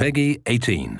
Peggy 18.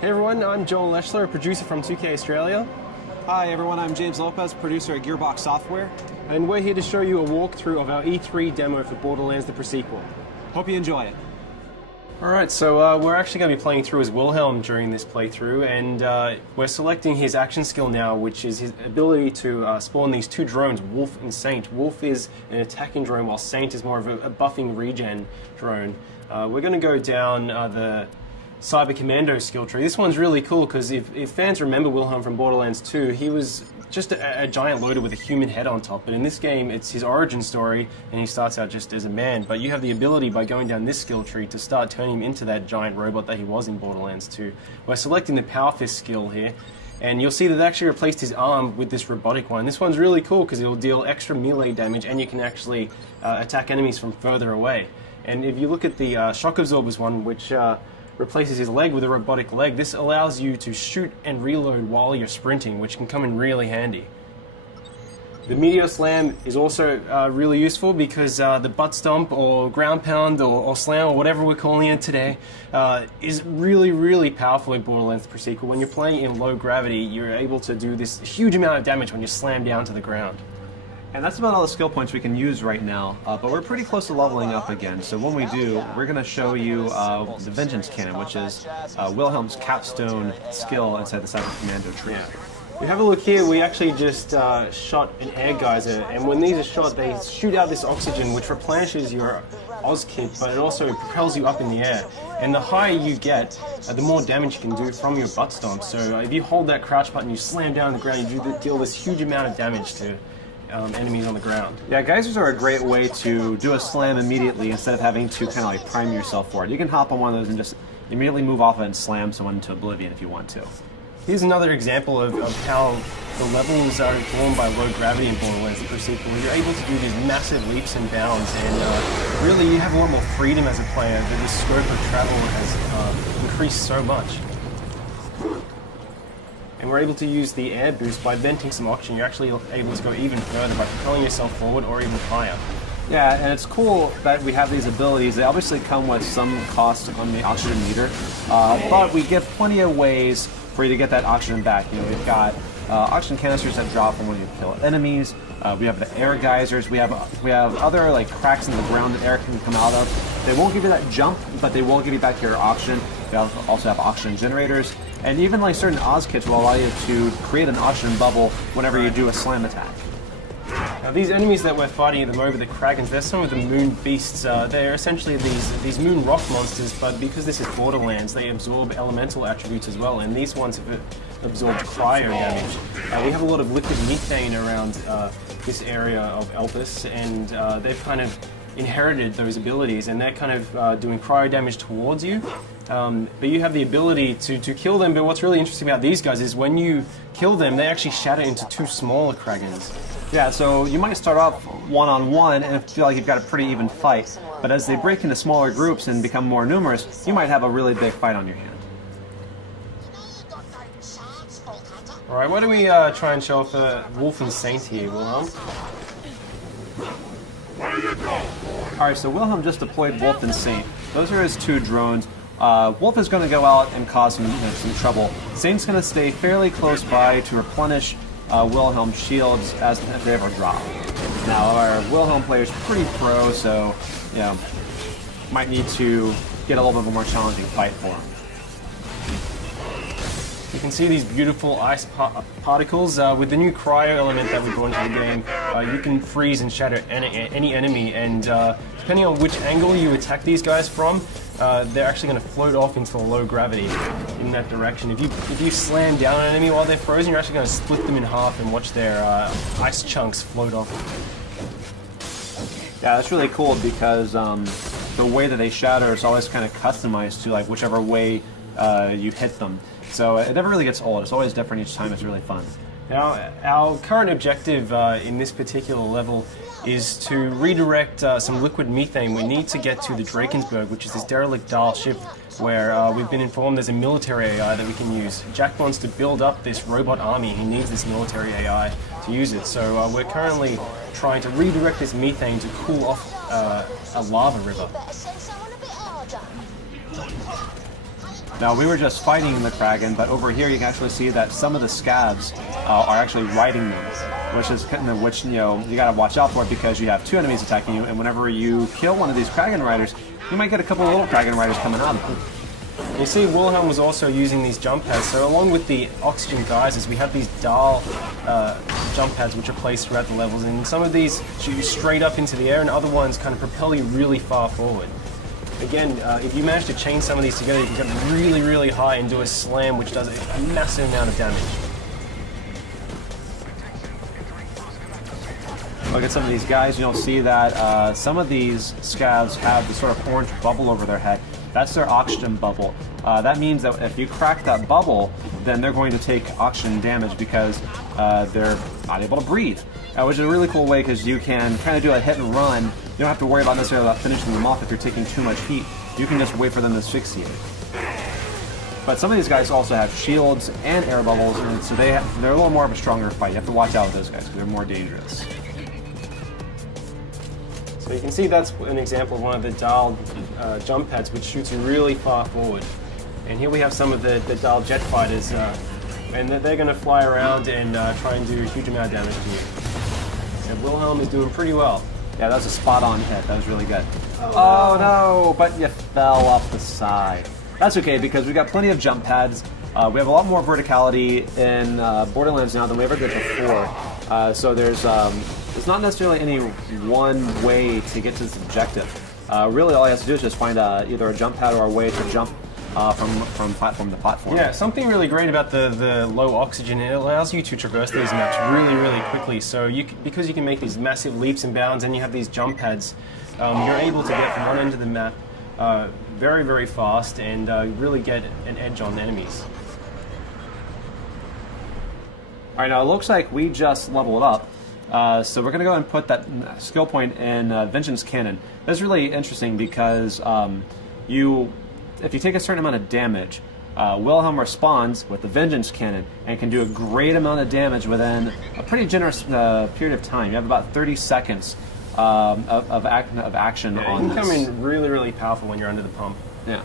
Hey everyone, I'm Joel Leschler, a producer from 2K Australia. Hi everyone, I'm James Lopez, producer at Gearbox Software. And we're here to show you a walkthrough of our E3 demo for Borderlands the Pre-Sequel. Hope you enjoy it. Alright, so we're actually going to be playing through as Wilhelm during this playthrough, and we're selecting his action skill now, which is his ability to spawn these two drones, Wolf and Saint. Wolf is an attacking drone, while Saint is more of a buffing regen drone. We're going to go down the Cyber Commando skill tree. This one's really cool because if fans remember Wilhelm from Borderlands 2, he was just a giant loader with a human head on top. But in this game, it's his origin story, and he starts out just as a man. But you have the ability by going down this skill tree to start turning him into that giant robot that he was in Borderlands 2. We're selecting the Power Fist skill here, and you'll see that they actually replaced his arm with this robotic one. This one's really cool because it will deal extra melee damage, and you can actually attack enemies from further away. And if you look at the Shock Absorbers one, which replaces his leg with a robotic leg, this allows you to shoot and reload while you're sprinting, which can come in really handy. The Meteor Slam is also really useful because the butt stomp or ground pound or slam or whatever we're calling it today is really, really powerful in Borderlands the Pre-Sequel. When you're playing in low gravity, you're able to do this huge amount of damage when you slam down to the ground. And that's about all the skill points we can use right now, but we're pretty close to leveling up again. So when we do, we're going to show you the Vengeance Cannon, which is Wilhelm's capstone skill inside the Cyber Commando tree. Yeah. We have a look here, we actually just shot an air geyser, and when these are shot, they shoot out this oxygen which replenishes your Oz kit, but it also propels you up in the air. And the higher you get, the more damage you can do from your butt stomp. So if you hold that crouch button, you slam down on the ground, you deal this huge amount of damage to enemies on the ground. Yeah, geysers are a great way to do a slam immediately instead of having to kind of like prime yourself for it. You can hop on one of those and just immediately move off it and slam someone into oblivion if you want to. Here's another example of how the levels are informed by low gravity in Borderlands the Pre-Sequel. You're able to do these massive leaps and bounds, and really you have a lot more freedom as a player. The scope of travel has increased so much. And we're able to use the air boost by venting some oxygen. You're actually able to go even further by propelling yourself forward or even higher. Yeah, and it's cool that we have these abilities. They obviously come with some cost on the oxygen meter, but we give plenty of ways for you to get that oxygen back. You know, we've got oxygen canisters that drop when you kill enemies. We have the air geysers. We have other like cracks in the ground that air can come out of. They won't give you that jump, but they will give you back your oxygen. We also have oxygen generators, and even like certain Oz kits will allow you to create an oxygen bubble whenever you do a slam attack. Now these enemies that we're fighting at the moment, the Kragans, they're some of the moon beasts. They're essentially these moon rock monsters, but because this is Borderlands, they absorb elemental attributes as well, and these ones have absorbed cryo damage. We have a lot of liquid methane around this area of Elpis, and they've kind of inherited those abilities, and they're kind of doing cryo damage towards you. But you have the ability to kill them, but what's really interesting about these guys is when you kill them, they actually shatter into two smaller Kragans. Yeah, so you might start off one-on-one and feel like you've got a pretty even fight, but as they break into smaller groups and become more numerous, you might have a really big fight on your hand. Alright, why don't we try and show off the Wolf and Saint here, Wilhelm? Alright, so Wilhelm just deployed Wolf and Saint. Those are his two drones. Wolf is going to go out and cause some trouble. Saint's going to stay fairly close by to replenish Wilhelm's shields as if they ever drop. Now, our Wilhelm player is pretty pro, so you know, might need to get a little bit of a more challenging fight for him. You can see these beautiful ice particles. With the new cryo element that we brought into the game, you can freeze and shatter any enemy, and depending on which angle you attack these guys from, they're actually going to float off into the low gravity in that direction. If you slam down an enemy while they're frozen, you're actually going to split them in half and watch their ice chunks float off. Yeah, that's really cool because the way that they shatter is always kind of customized to like whichever way you hit them. So it never really gets old. It's always different each time. It's really fun. Now, our current objective in this particular level is to redirect some liquid methane. We need to get to the Drakensberg, which is this derelict Dahl ship where we've been informed there's a military AI that we can use. Jack wants to build up this robot army. He needs this military AI to use it. So we're currently trying to redirect this methane to cool off a lava river. Now, we were just fighting the Kraken, but over here you can actually see that some of the scavs are actually riding them, which you gotta watch out for because you have two enemies attacking you, and whenever you kill one of these Kraken riders, you might get a couple of little Kraken riders coming out of them. You see, Wilhelm was also using these jump pads. So along with the oxygen geysers, we have these Dahl jump pads which are placed throughout the levels, and some of these shoot you straight up into the air, and other ones kind of propel you really far forward. Again, if you manage to chain some of these together, you can get really, really high and do a slam, which does a massive amount of damage. Look at some of these guys, you'll see that some of these scavs have this sort of orange bubble over their head. That's their oxygen bubble. That means that if you crack that bubble, then they're going to take oxygen damage because they're not able to breathe. Which is a really cool way because you can kind of do a hit and run. You don't have to worry about necessarily about finishing them off if you're taking too much heat. You can just wait for them to asphyxiate. But some of these guys also have shields and air bubbles, and so they're a little more of a stronger fight. You have to watch out with those guys because they're more dangerous. So you can see that's an example of one of the Dahl jump pads, which shoots you really far forward. And here we have some of the Dahl jet fighters, and they're going to fly around and try and do a huge amount of damage to you. So Wilhelm is doing pretty well. Yeah, that was a spot-on hit. That was really good. Oh no, but you fell off the side. That's okay because we've got plenty of jump pads. We have a lot more verticality in Borderlands now than we ever did before. So there's not necessarily any one way to get to this objective. Really, all you have to do is just find either a jump pad or a way to jump from platform to platform. Yeah, something really great about the low oxygen, it allows you to traverse these maps really, really quickly. So because you can make these massive leaps and bounds and you have these jump pads, you're able to get from one end of the map very, very fast and really get an edge on enemies. All right, now it looks like we just leveled up. So we're going to go and put that skill point in Vengeance Cannon. That's really interesting because if you take a certain amount of damage, Wilhelm responds with the Vengeance Cannon and can do a great amount of damage within a pretty generous period of time. You have about 30 seconds of action on this. It can come in really, really powerful when you're under the pump. Yeah.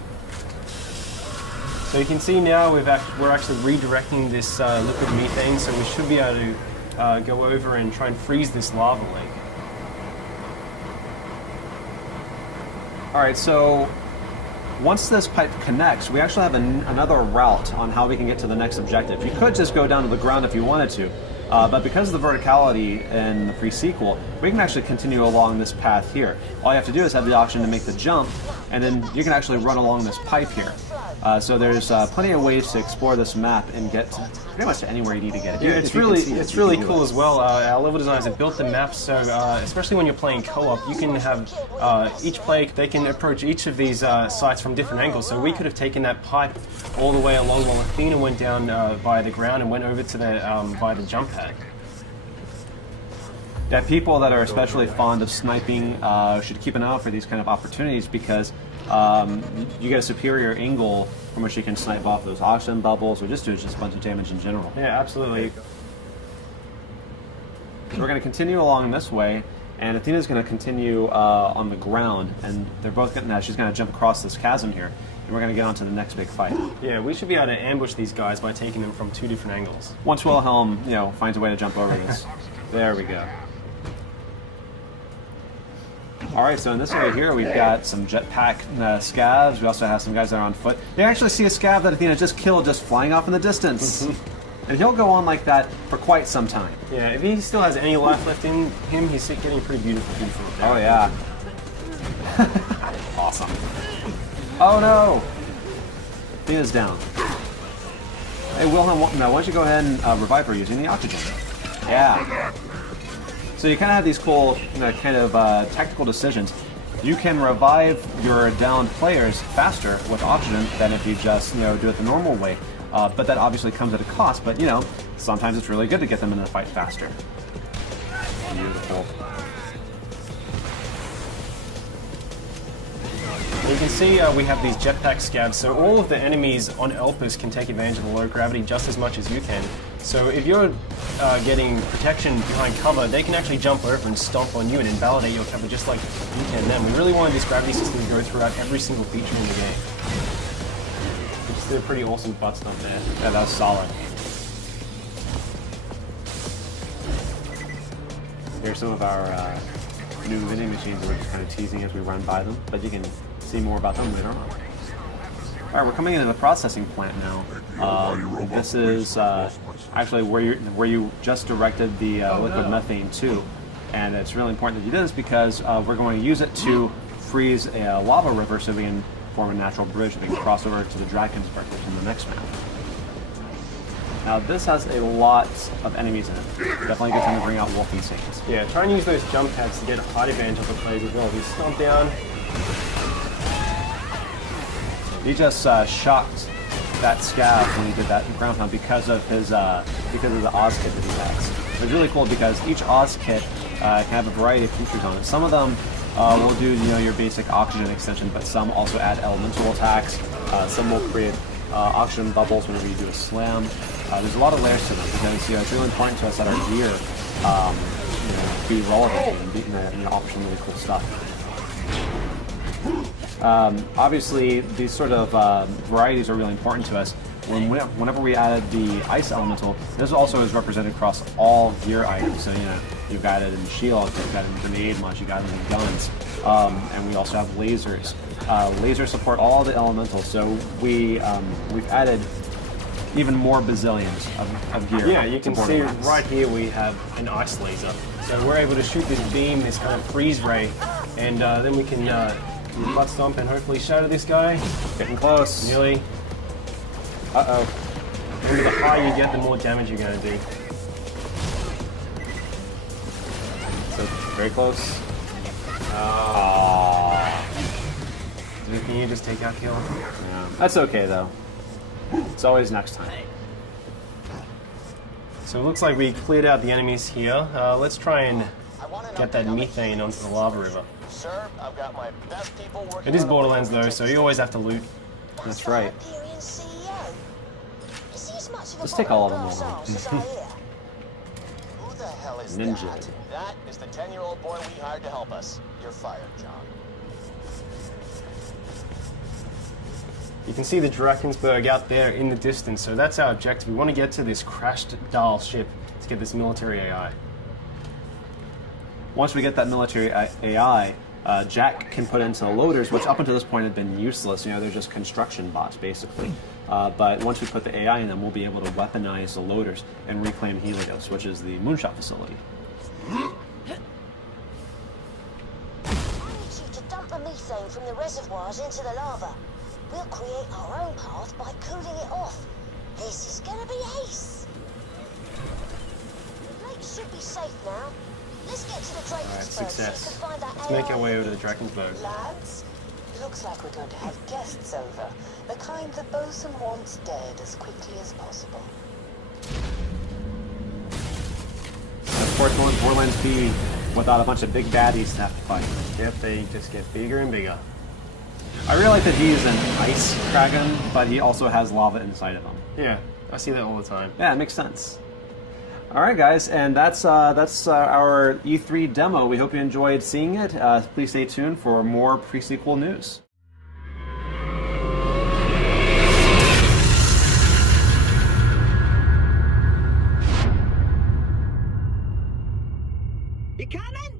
So you can see now we're actually redirecting this liquid methane, so we should be able to go over and try and freeze this lava lake. All right, so once this pipe connects, we actually have another route on how we can get to the next objective. You could just go down to the ground if you wanted to, but because of the verticality in the pre-sequel, we can actually continue along this path here. All you have to do is have the option to make the jump, and then you can actually run along this pipe here. So there's plenty of ways to explore this map and get pretty much to anywhere you need to get. Yeah, it's really cool as well. Our level designers have built the map so, especially when you're playing co-op, you can have each player, they can approach each of these sites from different angles. So we could have taken that pipe all the way along while Athena went down by the ground and went over to the by the jump pad. Yeah, people that are especially fond of sniping should keep an eye out for these kind of opportunities because you get a superior angle from which you can snipe off those oxygen bubbles or just do just a bunch of damage in general. Yeah, absolutely. So we're going to continue along this way, and Athena's going to continue on the ground, and they're both getting that. She's going to jump across this chasm here, and we're going to get on to the next big fight. Yeah, we should be able to ambush these guys by taking them from two different angles. Once Wilhelm, finds a way to jump over this. There we go. All right, so in this area here, we've got some jetpack scavs. We also have some guys that are on foot. They actually see a scav that Athena just killed just flying off in the distance. And he'll go on like that for quite some time. Yeah, if he still has any life left in him, he's getting pretty beautiful. Oh, yeah. Awesome. Oh, no. Athena's down. Hey, Wilhelm, now why don't you go ahead and revive her using the oxygen? Yeah. So you kind of have these cool tactical decisions. You can revive your downed players faster with oxygen than if you just do it the normal way. But that obviously comes at a cost. But sometimes it's really good to get them in the fight faster. Beautiful. And you can see we have these jetpack scabs, so all of the enemies on Elpis can take advantage of the low gravity just as much as you can. So if you're getting protection behind cover, they can actually jump over and stomp on you and invalidate your cover just like you can them. We really wanted this gravity system to go throughout every single feature in the game. We just did a pretty awesome butt stomp there. Yeah, that was solid. Here's some of our new vending machines that we're just kind of teasing as we run by them, but you can see more about them later on. All right, we're coming into the processing plant now. This is actually where you just directed the liquid methane to, and it's really important that you do this because we're going to use it to freeze a lava river so we can form a natural bridge that we can cross over to the Drakensberg in the next map. Now this has a lot of enemies in it. Definitely a good time to bring out Wolfensteins. Yeah, try and use those jump pads to get a height advantage of the plays as well. If you stomp down. He just shocked that scab when he did that ground pound because of his because of the Oz kit that he has. It's really cool because each Oz kit can have a variety of features on it. Some of them will do your basic oxygen extension, but some also add elemental attacks. Some will create oxygen bubbles whenever you do a slam. There's a lot of layers to them because it's really important to us that our gear be relevant and offer some really cool stuff. Obviously, these sort of varieties are really important to us. Whenever we added the ice elemental, this also is represented across all gear items. So you've got it in shield, you've got it in grenade launch, you've got it in guns, and we also have lasers. Lasers support all the elementals, so we've added even more bazillions of gear. Yeah, you can see right here we have an ice laser. So we're able to shoot this beam, this kind of freeze ray, and then we can butt stomp and hopefully shatter this guy. Getting close. Nearly. Uh-oh. Remember, the higher you get, the more damage you're going to do. So, very close. Can you just take out kill? Yeah. That's okay, though. It's always next time. So it looks like we cleared out the enemies here. Let's try and get that methane onto the lava river. Sir, I've got my best people working. It is Borderlands though, so you always have to loot. That's right. Let's take all of them over. Who the hell is Ninja. that? That is the 10-year-old boy we hired to help us. You're fired, John. You can see the Drakensberg out there in the distance, so that's our objective. We want to get to this crashed Dahl ship to get this military AI. Once we get that military AI, Jack can put into the loaders, which up until this point had been useless. They're just construction bots, basically. But once we put the AI in them, we'll be able to weaponize the loaders and reclaim Helios, which is the moonshot facility. I need you to dump the methane from the reservoirs into the lava. We'll create our own path by cooling it off. This is gonna be ace. The lake should be safe now. Let's get to the Drakensberg. Alright, So you success. can find that Let's make AI. our way over to the Drakensberg. Lads, looks like we're going to have guests over. The kind the bosun wants dead as quickly as possible. Of course, what would Borderlands be without a bunch of big baddies to have to fight? Yep, they just get bigger and bigger. I really like that he is an ice dragon, but he also has lava inside of him. Yeah, I see that all the time. Yeah, it makes sense. All right, guys, and that's our E3 demo. We hope you enjoyed seeing it. Please stay tuned for more pre-sequel news. You coming?